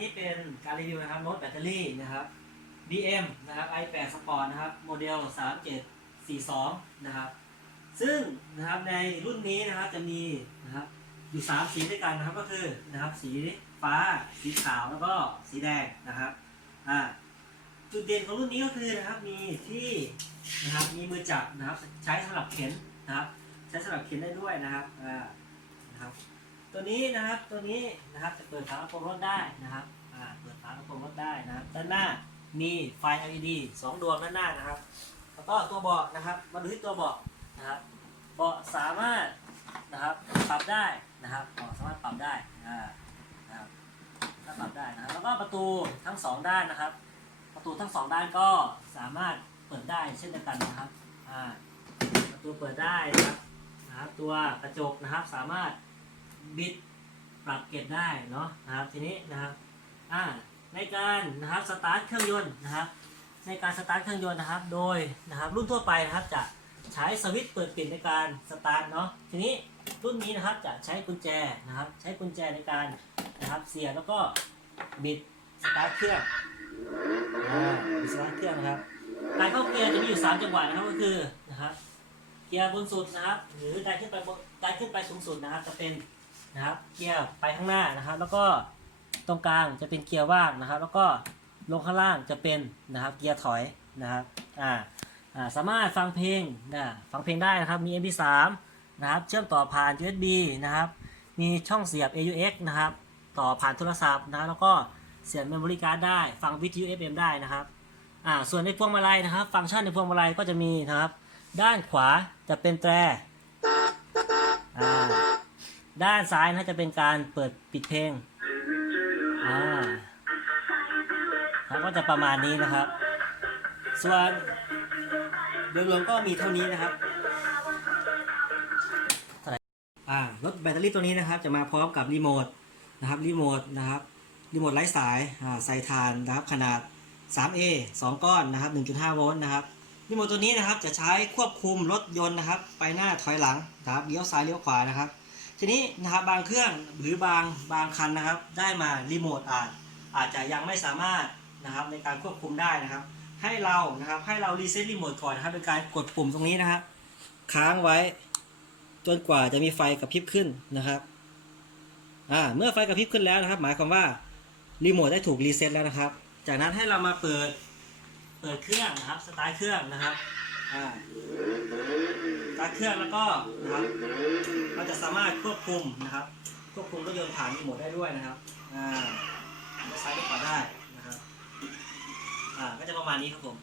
นี่เป็นการรีวิวนะครับโน้ตแบตเตอรี่นะครับ BM นะครับ i8 Sport นะครับ โมเดล 3742 นะครับ ซึ่งนะครับในรุ่นนี้นะครับจะมีนะครับอยู่ 3 สีด้วยกันนะครับก็คือนะครับสีฟ้า สีขาวแล้วก็สีแดงนะครับอ่าจุดเด่นของรุ่นนี้ก็คือนะครับมีที่นะครับมีมือจับนะครับใช้สำหรับเข็นนะครับ ใช้สำหรับเข็นได้ด้วยนะครับอ่านะครับ ตัวนี้นะครับตัวนี้นะครับจะเปิดฝากระโปรงรถได้นะครับอ่าเปิดฝากระโปรงรถได้นะครับด้านหน้ามีไฟ LED สองดวงด้านหน้านะครับ แล้วก็ตัวเบาะนะครับ มาดูที่ตัวเบาะนะครับเบาะสามารถนะครับปรับได้นะครับเบาะสามารถปรับได้อ่านะครับถ้าปรับได้นะครับ แล้วก็ประตูทั้งสองด้านนะครับ ประตูทั้งสองด้านก็สามารถเปิดได้เช่นเดียวกันนะครับอ่าประตูเปิดได้นะครับนะครับตัวกระจกนะครับสามารถ บิดปรับเก็บได้เนาะนะครับทีนี้นะครับอ่าในการนะครับสตาร์ทเครื่องยนต์นะครับ ในการสตาร์ทเครื่องยนต์นะครับ โดยนะครับรุ่นทั่วไปนะครับจะใช้สวิตช์เปิดปิดในการสตาร์ทเนาะทีนี้รุ่นนี้นะครับจะใช้กุญแจนะครับ ใช้กุญแจในการนะครับเสียบแล้วก็บิดสตาร์ทเครื่องอบิดสตาร์ทเครื่องนะครับการเข้าเกียร์จะมีอยู่สามจังหวะนะครับก็คือนะครับเกียร์บนสุดนะครับ หรือดันขึ้นไปบนดันขึ้นไปสูงสุดนะครับจะเป็น นะครับ เกียร์ไปข้างหน้านะครับ แล้วก็ตรงกลางจะเป็นเกียร์ว่างนะครับ แล้วก็ลงข้างล่างจะเป็นนะครับ เกียร์ถอยนะครับ อ่า อ่า สามารถฟังเพลงนะฟังเพลงได้นะครับ มี MP3 นะครับ เชื่อมต่อผ่าน USB นะครับ มีช่องเสียบ AUX นะครับ ต่อผ่านโทรศัพท์นะ แล้วก็เสียบเมมโมรี่การ์ดได้ ฟังวิทยุ FM ได้นะครับ อ่า ส่วนในพวงมาลัยนะครับ ฟังก์ชันในพวงมาลัยก็จะมีนะครับ ด้านขวาจะเป็นแตร อ่า ด้านซ้ายนะจะเป็นการเปิดปิดเพลง อ่าครับก็จะประมาณนี้นะครับ ส่วนโดยรวมก็มีเท่านี้นะครับถ่าไหร่อ่ารถแบตเตอรี่ตัวนี้นะครับ จะมาพร้อมกับรีโมทนะครับรีโมทนะครับรีโมทไร้สายอ่าใส่ฐานนะครับขนาด 3A 2 ก้อนนะครับ 1.5 โวลต์นะครับรีโมทตัวนี้นะครับจะใช้ควบคุมรถยนต์นะครับ ไปหน้าถอยหลังนะครับเลี้ยวซ้ายเลี้ยวขวานะครับ ทีนี้นะครับบางเครื่องหรือบางบางคันนะครับ ได้มารีโมทอาจอาจจะยังไม่สามารถนะครับในการควบคุมได้นะครับ ให้เรานะครับให้เรารีเซ็ตรีโมทก่อนนะครับโดยการกดปุ่มตรงนี้นะครับค้างไว้ จนกว่าจะมีไฟกระพริบขึ้นนะครับอ่าเมื่อไฟกระพริบขึ้นแล้วนะครับ หมายความว่ารีโมทได้ถูกรีเซ็ตแล้วนะครับ จากนั้นให้เรามาเปิดเปิดเครื่องนะครับสตาร์ทเครื่องนะครับอ่าสตาร์ทเครื่องแล้วก็นะครับ เราจะสามารถควบคุมนะครับ ควบคุมรถยนต์ผ่านรีโมทได้ด้วยนะครับอ่าซ้ายขวาได้นะครับอ่าก็จะประมาณนี้ครับผม